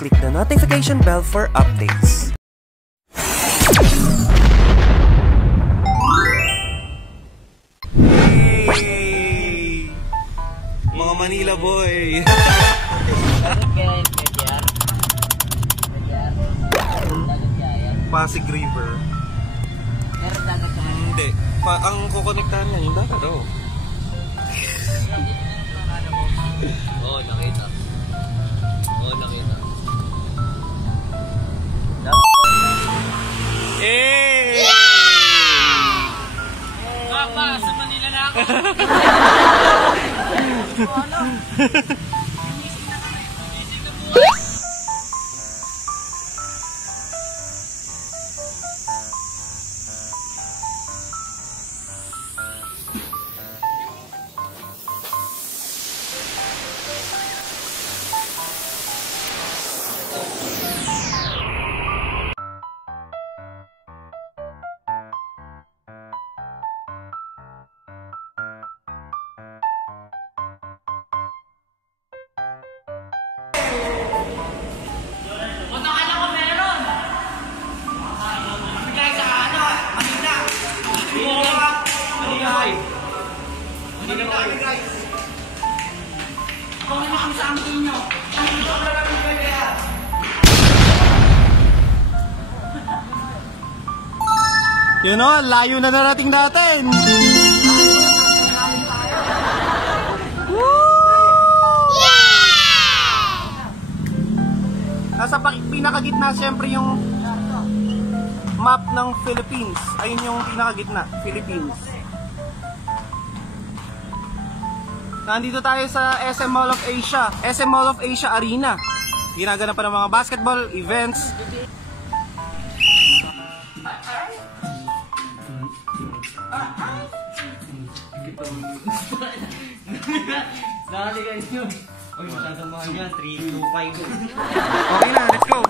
click the notification bell for updates. Hey! Mga Manila boy! Pasig River. Hindi. Ang kukonektahan niya yung dagat daw. Oo, nakita. Oo, nakita. Eh! Papa, sa Manila na ako! You know, layo na narating natin! Nasa pinakagitna siyempre yung map ng Philippines. Ayun yung pinakagitna, Philippines. Nandito tayo sa SM Mall of Asia, SM Mall of Asia Arena. Ginagana pa ng mga basketball events. Dali kayo. Uy, masyadong mga yan. 3, 2, 5. Okay na, let's go!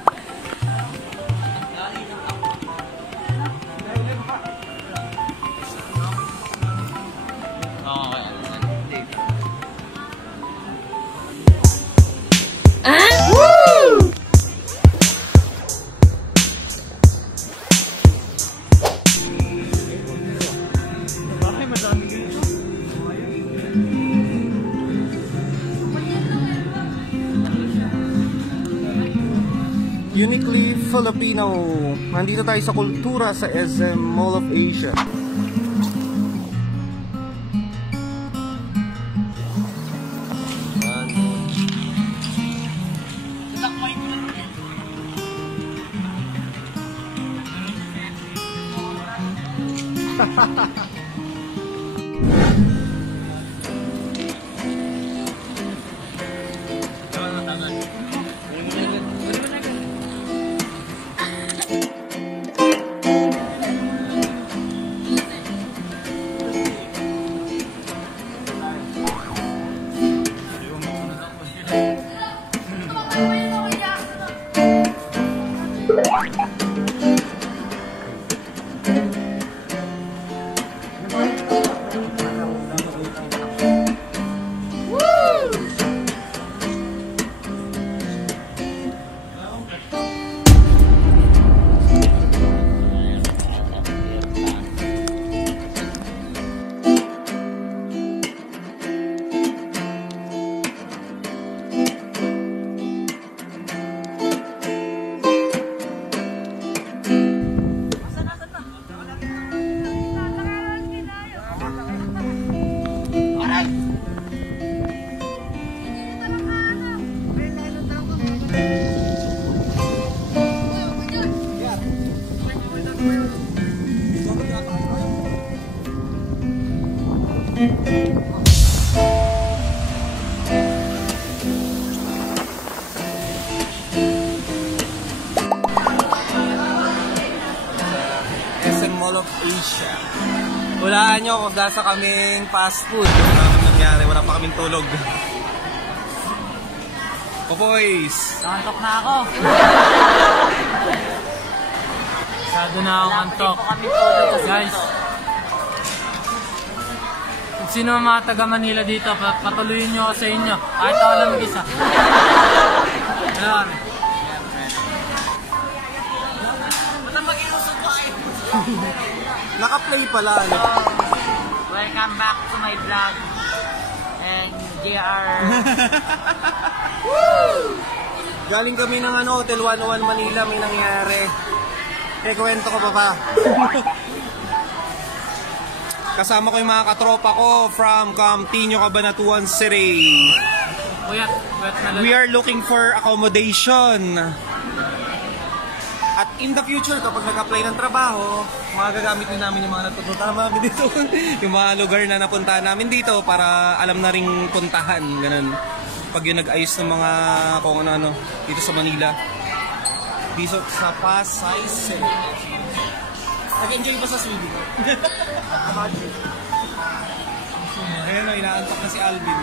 Uniquely Filipino. Nandito tayo sa kultura sa SM Mall of Asia. SM Mall of Asia. Hulaan nyo kung gasa kaming fast food. Wala naman nangyari, wala pa kaming tulog. Boys! Nantok na ako. Masyado na akong antok. Guys, kung sino mga taga Manila dito, patuloyin nyo ako sa inyo. Kahit ako lang mag-isa. Ayan. Naka-play pala. Ano? Welcome back to my vlog. And JR. Galing kami ng Hotel 101 Manila, may nangyari. Kwento ko pa. Kasama ko yung mga katropa ko from Camtino, Cabanatuan City. We are looking for accommodation. At in the future, kapag nag-apply ng trabaho, magagamit din namin yung mga natutunan namin dito. Yung mga lugar na napuntahan namin dito para alam na ring puntahan. Ganun. Pag yung nag-ayos ng mga kung ano-ano dito sa Manila. Dito sa Pasay City. Nag-enjoy ba sa swimming? Ayun o, inaantok na si Alvin.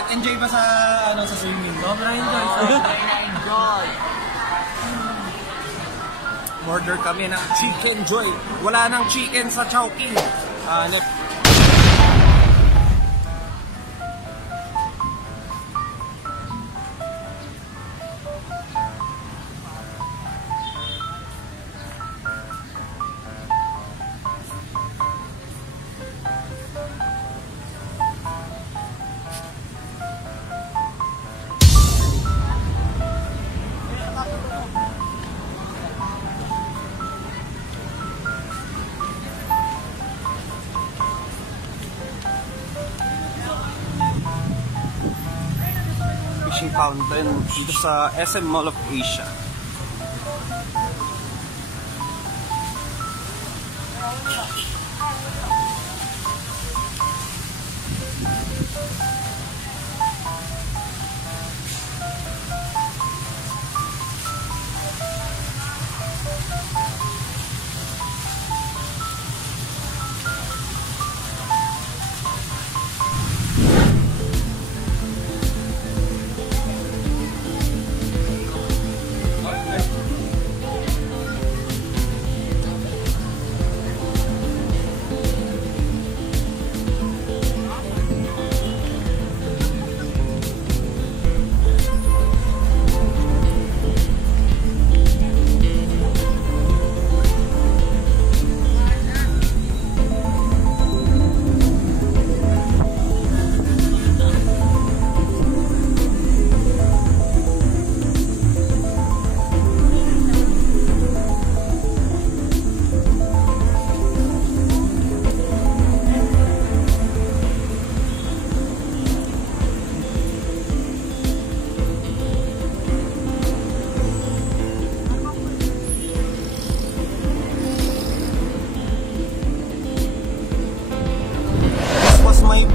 Nag-enjoy ba sa swimming? Sobrang enjoy. Order kami ng Chicken Joy. Wala nang chicken sa Chowking. Fishing fountain dito sa SM Mall of Asia.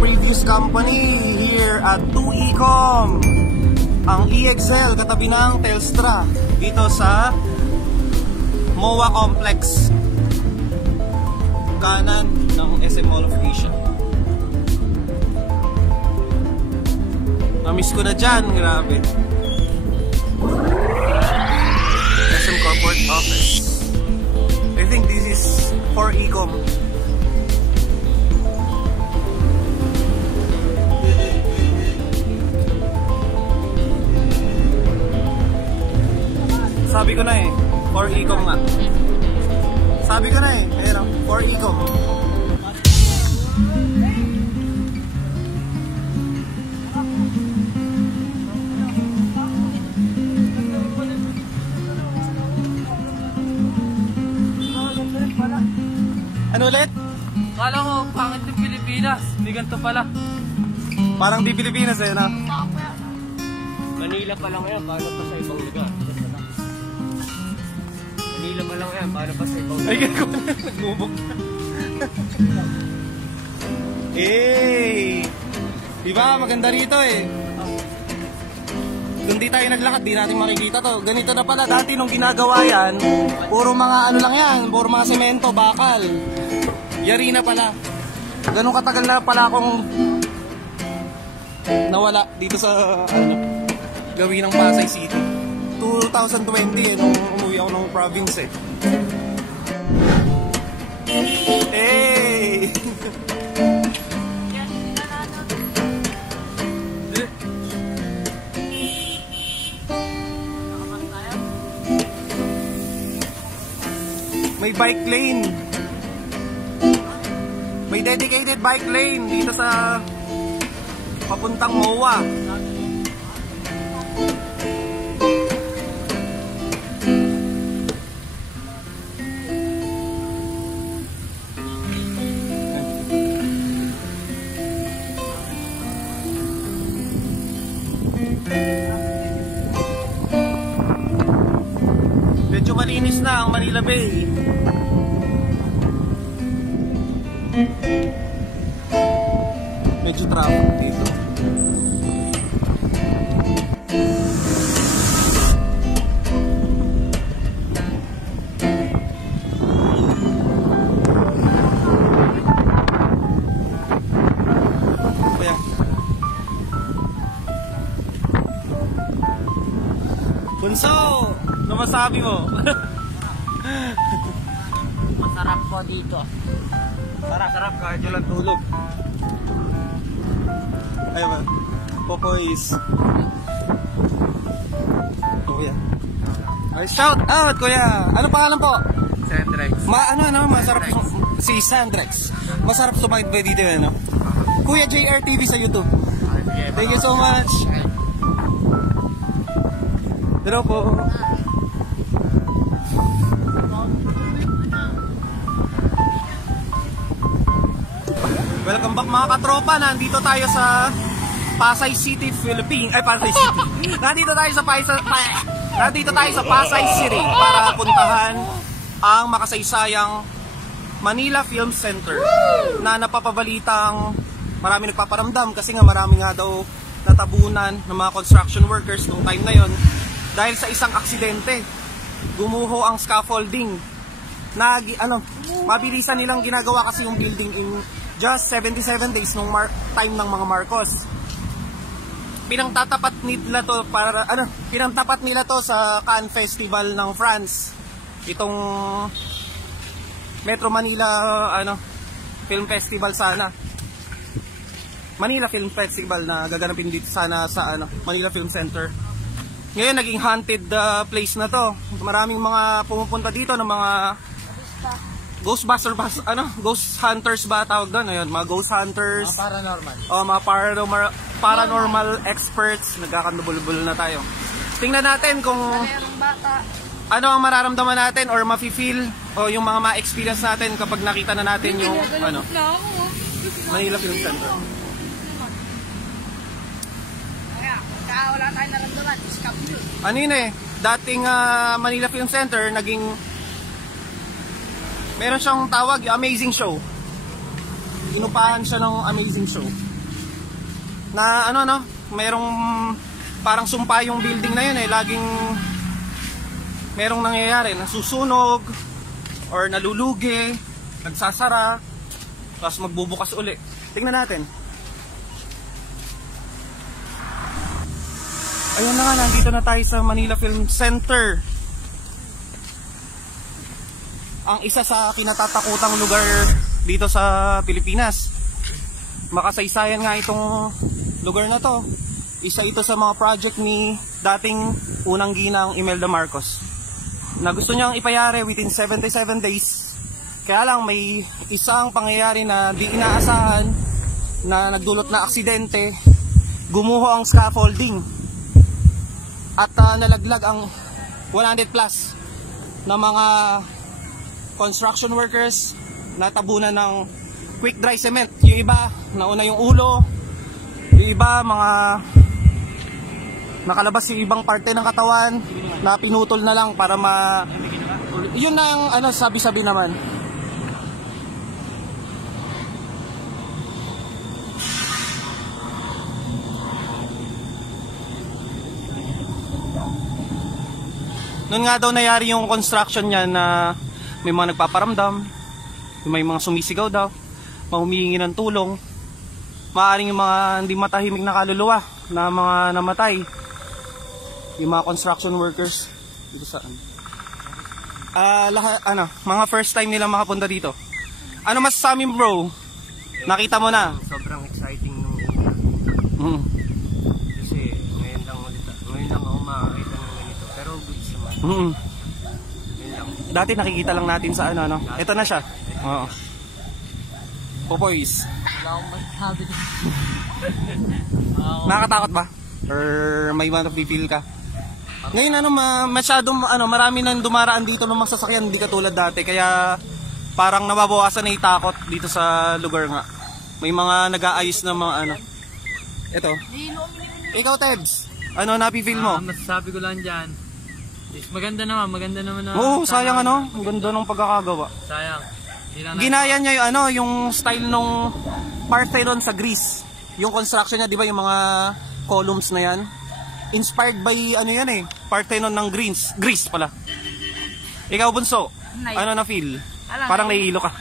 Previous company here at 2Ecom, ang EXL katabi ng Telstra dito sa MOA Complex, kanan ng SM Mall of Asia. Namiss ko na dyan, grabe. SM Corporate Office. I think this is for Ecom. Sabi ko na eh, for Ecom nga. Sabi ko na eh, ayun, for Ecom. Ano ulit? Kala ko, pangit ng Pilipinas. May ganito pala. Parang di Pilipinas eh, na? Manila pa lang yan, paano pa sa ibang lugar? Manila pa lang yan, paano pa sa ibang lugar? Ay, gano'n ko na, nagmubog. Eh, diba, maganda rito eh. Kung di tayo naglakad, di natin makikita to. Ganito na pala, dati nung ginagawa yan, puro mga ano lang yan, puro mga semento, bakal. Yari na pala. Ganun katagal na pala akong nawala dito sa gawin ng Pasay City. 2020 eh, nung umuwi ako ng province eh. Hey! May bike lane. May dedicated bike lane dito sa papuntang MOA. Medyo malinis na ang Manila Bay. Medyo traffic dito. Kaya Bunso, ano masabi mo? Masarap po dito. Sarap kahit walang tulog. Ayun ba? Popoys. Kuya. Ay, shout out kuya. Ano pangalan po? Sandrex. Masarap si Sandrex. Masarap sumakit ba dito ano? Kuya JR TV sa YouTube. Thank you so much. Hello po. Welcome back mga katropa. Nandito tayo sa Pasay City, Philippines. Ay, Pasay City. Nandito tayo sa Pasay City para puntahan ang makasaysayang Manila Film Center na napapabalitang marami nagpaparamdam kasi nga marami nga daw natabunan ng mga construction workers noong time na yon dahil sa isang aksidente. Gumuho ang scaffolding na mabilisan nilang ginagawa kasi yung building in just 77 days nung time ng mga Marcos. Pinangtatapat nila to sa Cannes Festival ng France. Itong Metro Manila Film Festival sana. Manila Film Festival na gaganapin dito sana sa Manila Film Center. Ngayon naging haunted place na to. Maraming mga pumupunta dito ng mga ghost hunters ba tawag doon? Ayun, mga ghost hunters. Mga paranormal. Mga paranormal experts. Nagkakandubulbul na tayo. Tingnan natin kung ano ang mararamdaman natin or mafe-feel o yung mga ma-experience natin kapag nakita na natin yung Manila Film Center. Wala tayong naramdaman. Ano yun dating Manila Film Center naging meron siyang tawag, amazing show. Inupahan siya ng amazing show. Na merong parang sumpa yung building na yun laging merong nangyayari, nasusunog or nalulugi, nagsasara, tapos magbubukas uli. Tingnan natin. Ayun na nga, nandito na tayo sa Manila Film Center. Ang isa sa kinatatakutang lugar dito sa Pilipinas. Makasaysayan nga itong lugar na to. Isa ito sa mga project ni dating unang ginang Imelda Marcos na gusto niyang ipayari within 77 days. Kaya lang may isang pangyayari na di inaasahan na nagdulot na aksidente. Gumuho ang scaffolding at nalaglag ang 100 plus na mga construction workers na tabunan ng quick dry cement. Yung iba nauna yung ulo, yung iba mga nakalabas yung ibang parte ng katawan na pinutol na lang para yun na ang sabi-sabi naman. Noon nga daw nangyari yung construction niya na may mga nagpaparamdam, may mga sumisigaw daw, mga humihingi ng tulong, maaaring yung mga hindi matahimik na kaluluwa na mga namatay, yung mga construction workers dito saan. Mga first time nila makapunta dito. Ano masasabi mo, bro? Nakita mo na? Sobrang exciting nung kasi ngayon lang ako makakita ng ganito. Pero goods naman. Yun lang. Dati nakikita lang natin sa ano. Ito na siya. Oo. Popoys. Wala akong masabi. Nakakatakot ba? Or may feel ka? Ngayon masyadong marami nang dumaraan dito ng mga sasakyan, hindi katulad dati. Kaya parang nababawasan na yung takot dito sa lugar nga. May mga nag-aayos na mga ano. Ito. Ikaw, Tebs. Ano napi-feel mo? Masasabi ko lang dyan. Maganda naman na. Oo, sayang ano. Ang ganda ng pagkakagawa. Sayang. Ginaya niya yung yung style nung Parthenon sa Greece. Yung construction niya, di ba, yung mga columns na yan. Inspired by yan Parthenon ng Greece pala. Ikaw, Bunso. Ano na feel? Parang nahihilo ka.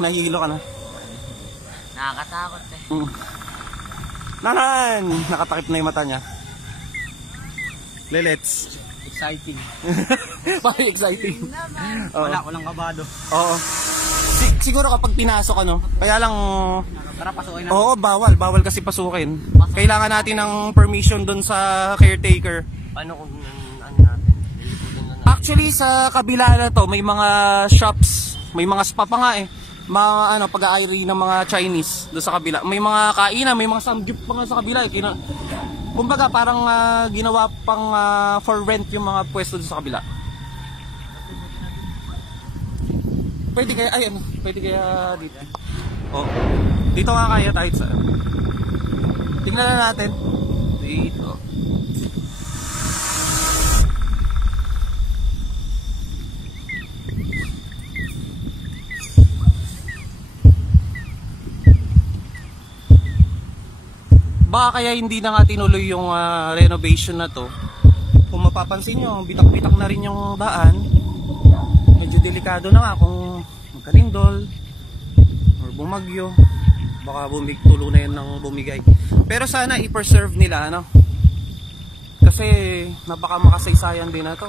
Nahihilo ka na. Nakakatakot Nanan! Nakatakip na yung mata niya. Lelets. Exciting. Parang exciting. Walang kabado. Oo. Siguro kapag pinasok kaya lang... Tara, pasukin na. Oo, bawal kasi pasukin. Kailangan natin ng permission dun sa caretaker. Paano kung natin? Actually, sa kabila na to, may mga shops, may mga spa pa nga mga pag-aari ng mga Chinese doon sa kabila. May mga kainan, may mga samgyup pa nga sa kabila. Kumbaga parang ginawa pang for rent yung mga pwesto doon sa kabila. Pwede kaya dito. Oh. Dito nga kaya tayo sa. Tingnan na natin. Dito. Baka kaya hindi na nga tinuloy yung renovation na to. Kung mapapansin nyo, bitak-bitak na rin yung daan. Medyo delikado na nga kung magkalindol or bumagyo. Baka tulo na yun ng bumigay. Pero sana i-preserve nila kasi napaka makasaysayan din na to.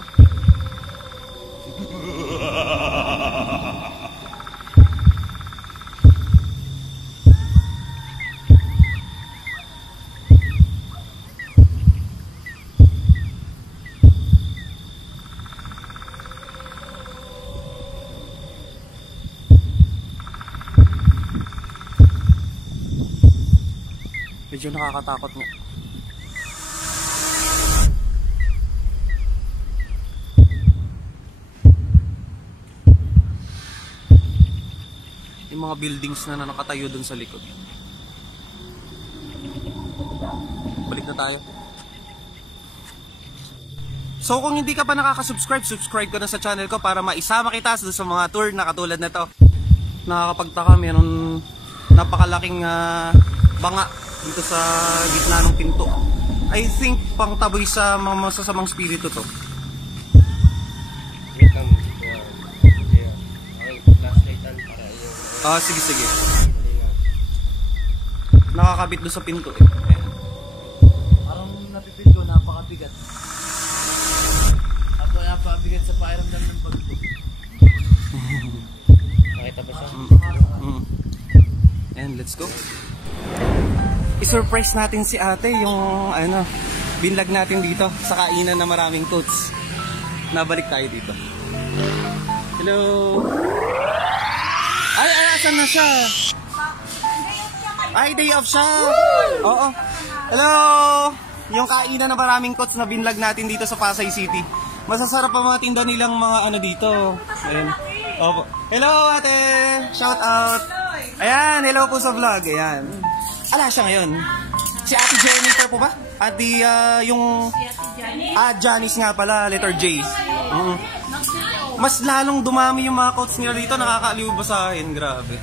Medyo nakakatakot nga. Yung mga buildings na nakatayo dun sa likod. Balik na tayo. So kung hindi ka pa nakaka-subscribe, subscribe ka na sa channel ko para maisama kita sa mga tour na katulad na to. Nakakapagtaka, meron napakalaking banga dito sa gitna ng pinto. I think pang taboy sa mga masasamang spirito to. Sige. Nakakabit doon sa pinto Ayan. Parang napipil ko, napakabigat. Napabigat sa pakiramdam ng pagtug. Nakita ba siya? And let's go. I-surprise natin si ate yung binlag natin dito sa kainan na maraming toads. Nabalik tayo dito. Hello. Ay, asan na siya? Ay, day off siya. Oo. Hello. Yung kainan na maraming toads na binlag natin dito sa Pasay City. Masasarap pa mga tinda nilang mga dito. Ayun. Opo. Hello ate. Shout out. Ayan, hello po sa vlog. Ayan. Ala siya ngayon. Si Ate Jennifer po ba? At yung Janice nga pala, letter J. Mas lalong dumami yung mga quotes nila dito, nakakaaliw ba sa akin? Grabe.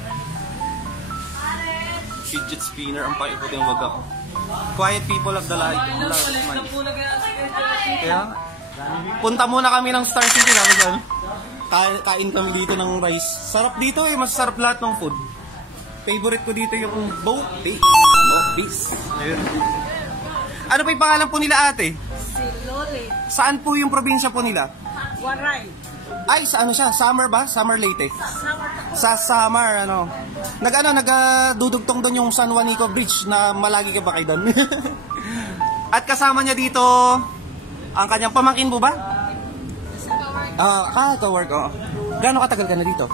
Fidget spinner, ang paikot yung baga. Quiet people of the light. Kaya, punta muna kami ng Star City. Kain kami dito ng rice. Sarap dito mas sarap lahat ng food. Favorite ko dito yung Boat-Base. Ayun. Ano pa yung pangalan po nila ate? Si Loli. Saan po yung probinsya po nila? Waray. Ay, sa siya? Summer ba? Summer Leyte. Sa Samar, nagdudugtong doon yung San Juanico Bridge na malagi ka ba kayo doon? At kasama niya dito, ang kanyang pamangkin po ba? Ka-work, oo. Gano'ng katagal ka na dito?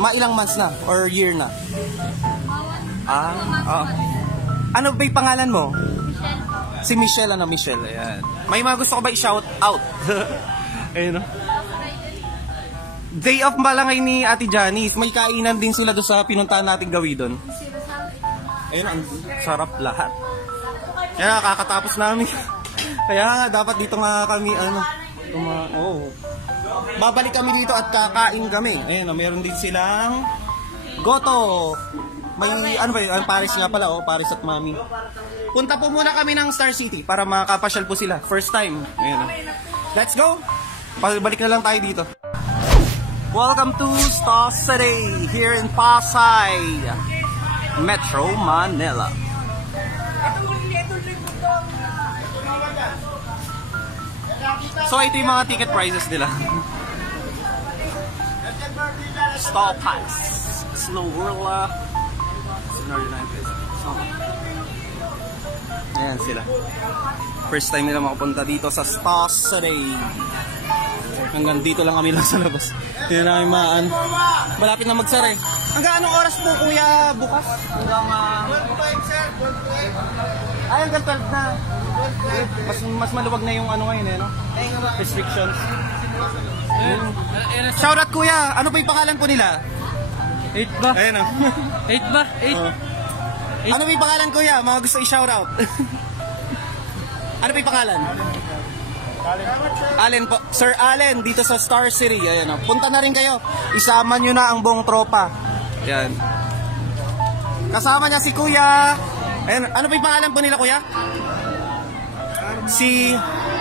Ilang months na? Or year na? Oo. Ano ba yung pangalan mo? Si Michelle, Michelle, ayan. May mga gusto ko ba i-shout out? Ayun, no? Day off ba lang ni Ate Janice? May kainan din sila doon sa pinuntahan natin gawin doon. Ayun, ang sarap lahat. Kaya kakatapos namin. Kaya nga, dapat dito nga kami, babalik kami dito at kakain kami. Ayun, meron din silang goto. May, Paris nga pala, Paris at Mami. Punta po muna kami ng Star City para makapasyal po sila. First time. Ayun. Let's go! Balik na lang tayo dito. Welcome to Star City here in Pasay, Metro Manila. So ito yung mga ticket prices nila. Stall Pass, Slow Whirla, 99 pesos. Ayan sila. First time nila makapunta dito sa Star City. Hanggang dito lang kami sa labas. Hindi na namin malapit na magsara eh. Hanggang anong oras po kuya bukas? Hanggang 12 sir, 12. Ay hanggang 12 na. Mas maluwag na yung ngayon no? Restrictions. Shoutout kuya, ano pa yung pangalan po nila? 8 ba? Ayan o. 8 ba? 8? Ano pa yung pangalan kuya? Mga gusto i-shoutout. Ano pa yung pangalan? Allen po. Sir Allen, dito sa Star City. Ayan, punta na rin kayo. Isama nyo na ang buong tropa. Ayan. Kasama niya si Kuya. Ayan, ano pa yung pangalan po nila, Kuya?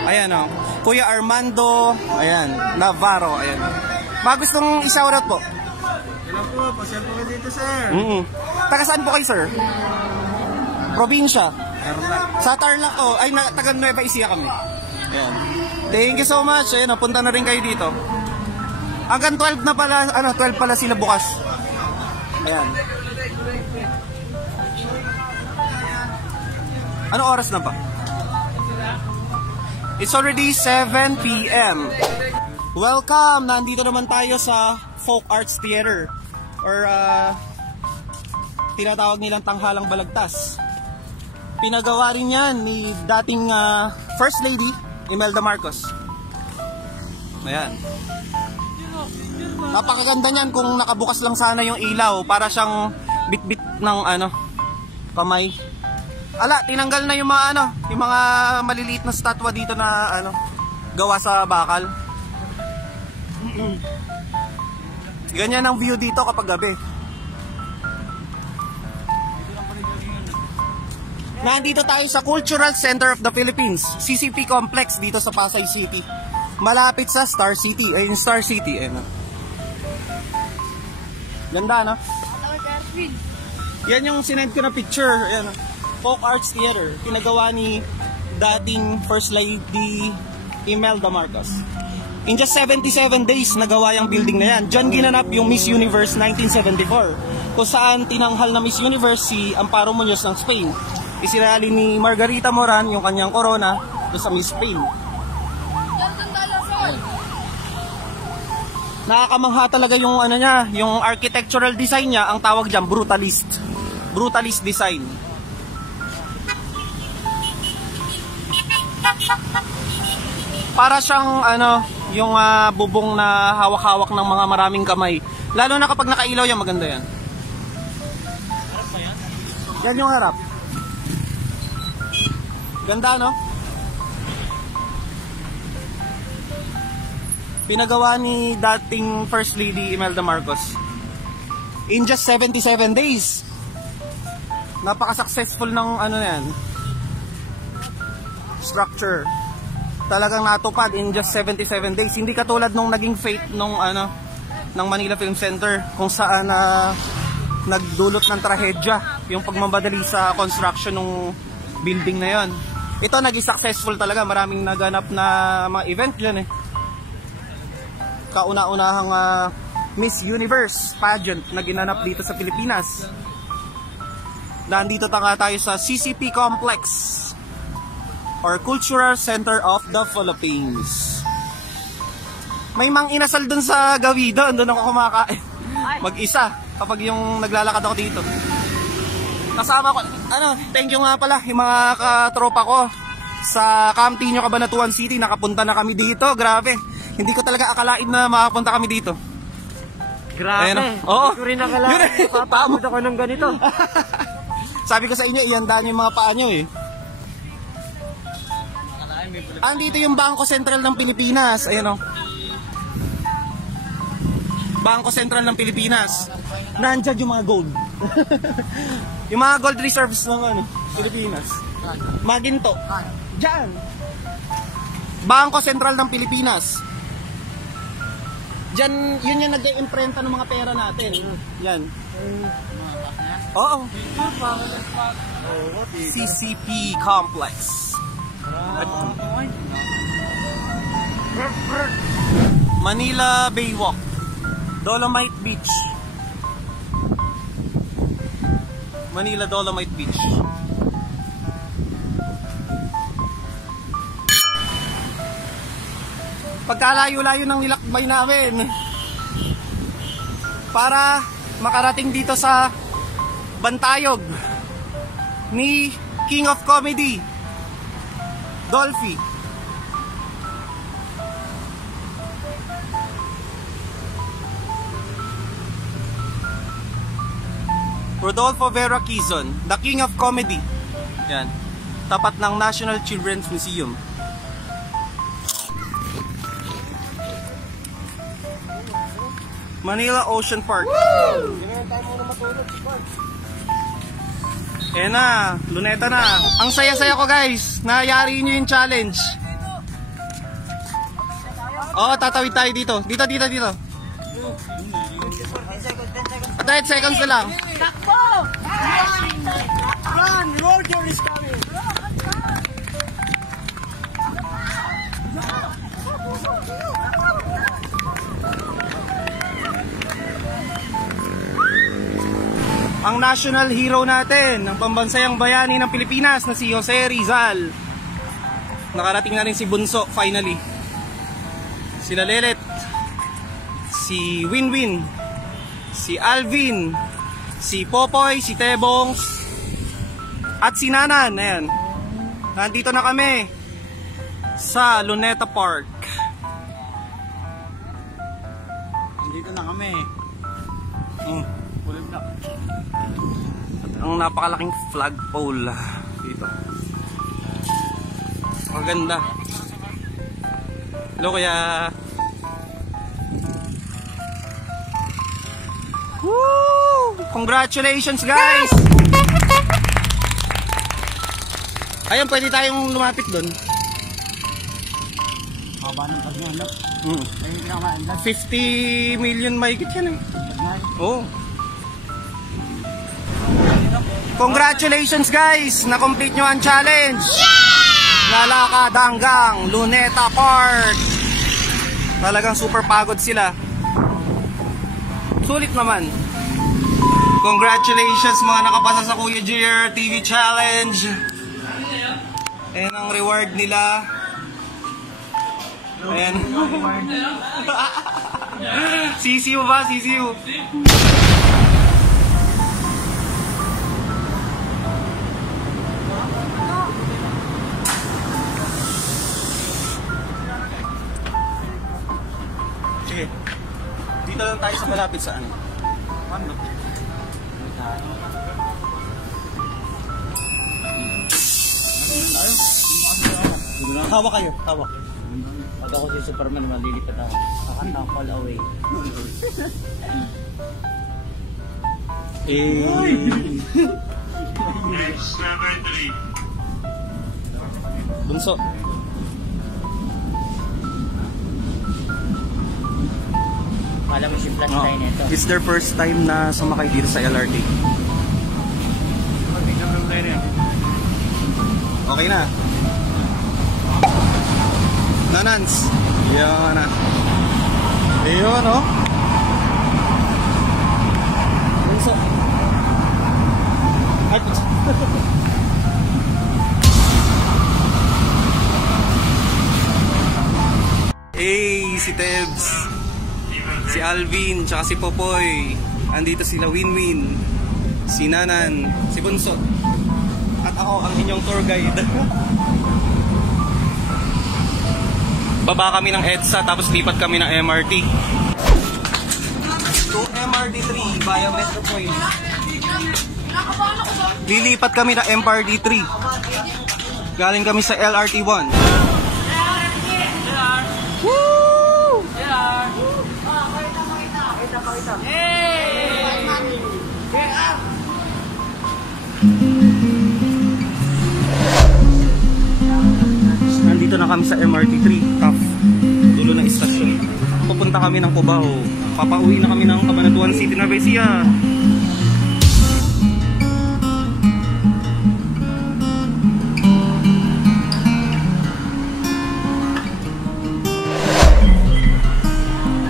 Ayan Kuya Armando. Ayan, Navarro. Ayan. Mga gustong i-shoutout po. Ilan po, pasyal po dito sir. Taga saan po kayo, sir? Probinsya. Sa Tarlac ay taga Nueva Ecija kami. Ayan. Thank you so much. Ayan, punta na rin kayo dito. Hanggang 12 na pala, 12 pala sila bukas. Ayan. Ano oras na pa? It's already 7 p.m. Welcome! Nandito naman tayo sa Folk Arts Theater. Or, tinatawag nilang Tanghalang Balagtas. Pinagawa rin yan ni dating First Lady, Imelda Marcos. Ayan. Napakaganda niyan kung nakabukas lang sana yung ilaw para siyang bit-bit ng kamay. Tinanggal na yung mga yung mga maliliit na statwa dito na gawa sa bakal. Ganyan ang view dito kapag gabi. Nandito tayo sa Cultural Center of the Philippines, CCP Complex dito sa Pasay City. Malapit sa Star City, Star City. Ganda, no? Yan yung sinend ko na picture. Ayan, Folk Arts Theater. Pinagawa ni dating First Lady Imelda Marcos. In just 77 days, nagawa yung building na yan. Diyan ginanap yung Miss Universe 1974. Kung saan tinanghal na Miss Universe si Amparo Muñoz ng Spain. Isinali ni Margarita Moran yung kanyang corona doon sa Miss Spain. Nakakamangha talaga yung niya, yung architectural design niya, ang tawag diyan brutalist. Brutalist design. Para siyang yung bubong na hawak-hawak ng mga maraming kamay. Lalo na kapag nakailaw yan, maganda yan. Yan yung harap. Ganda, no? Pinagawa ni dating First Lady Imelda Marcos. In just 77 days. Napaka-successful ng yan. Structure. Talagang natupad in just 77 days. Hindi katulad nung naging fate nung ng Manila Film Center kung saan nagdulot ng trahedya yung pagmamadali sa construction ng building na yon. Ito naging successful talaga. Maraming naganap na mga event dyan Kauna-unahang Miss Universe pageant na ginanap dito sa Pilipinas. Nandito tayo sa CCP Complex or Cultural Center of the Philippines. May mang inasal dun sa Gawido, doon ako kumakain. Mag-isa, kapag yung naglalakad ako dito. Kasama ko, thank you nga pala, yung mga katropa ko sa Camtinio, Cabanatuan City, nakapunta na kami dito, grabe. Hindi ko talaga akalain na makapunta kami dito. Grabe. Oo. Hindi ko rin akalain. Papamod ako ng ganito. Sabi ko sa inyo, iandaan yung mga paa nyo eh. Andito yung Bangko Sentral ng Pilipinas. Ayan o. Bangko Sentral ng Pilipinas. Nandyan yung mga gold. Yung mga gold reserves ng Pilipinas. Maginto. Diyan. Bangko Sentral ng Pilipinas. Diyan, yun yung nag-imprenta ng mga pera natin. Yan. Oo. CCP Complex. Manila Baywalk. Dolomite Beach. Manila Dolomite Beach. Pagkalayo-layo ng nilakbay namin para makarating dito sa Bantayog ni King of Comedy, Dolphy. Rodolfo Vera Quezon, the King of Comedy. Yan. Tapat ng National Children's Museum. Manila Ocean Park. Ayan na, Luneta na. Ang saya-saya ko guys, nayari nyo yung challenge. Oo, tatawid tayo dito. Dito. 10 seconds na lang. Run! Roger is coming! Ang national hero natin, ang pambansayang bayani ng Pilipinas na si Jose Rizal. Nakarating na rin si Bunso, finally. Sila Lelet, si Winwin, si Alvin, si Popoy, si Tebongs, at si Nanan. Ayan. Nandito na kami sa Luneta Park. Nandito na kami. Kulog na. Ang napakalaking flagpole dito. Maganda. Hello kuya. Woo! Congratulations guys! Ayun, pwede tayong lumapit doon. Baba ng pagmano. Ayun na 50 million mahigit yan eh. Oo. Congratulations guys! Na-complete nyo ang challenge! Nalakad hanggang Luneta Park! Talagang super pagod sila. Sulit naman. Congratulations mga nakapasa sa Kuya JR TV Challenge! Ayan ang reward nila. Ayan. Sisiu ba? Sisiu. Sige. Dito lang tayo sa malapit sa ano. Hawak kayo, hawak. Pag ako si Superman, malilipat ako. Kakanta ako all away. Bunso. Alam mo si Flash tayo nito. It's their first time na sumakay dito sa LRT. Okay na. Nanans. Yan na. Ayun, oh. Bunso. Ay, si si Tebs, si Alvin, tsaka si Popoy. Andito sila Winwin, si Nanan, si Bunso. At ako, ang inyong tour guide. Baba kami ng EDSA, tapos lipat kami ng MRT. To MRT 3 via Metro Point. Lilipat kami ng MRT 3. Galing kami sa LRT 1. Woo! Nandito na kami sa MRT 3, tough. Dulo ng istasyon. Pupunta kami ng Cubao. Papauwi na kami ng Cabanatuan City, Nueva Ecija.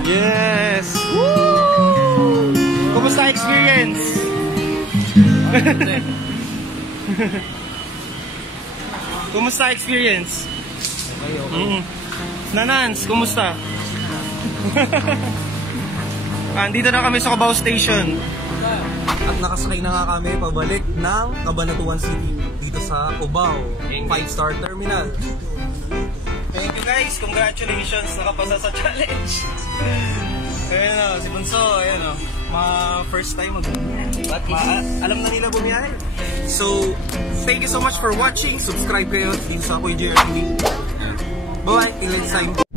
Yes! Woo! Kumusta experience? Kumusta experience? Nanans, kumusta? Andito na kami sa Cubao Station. At nakasakay na nga kami pabalik ng Cabanatuan City dito sa Cubao 5-star terminal. Thank you guys, congratulations, nakapasa sa challenge. Ayan o, si Bunso, ayan o. First time alam na nila bumiyahe. So, thank you so much for watching. Subscribe kayo dito sa Ako'y JRTV. Bye-bye, till next time.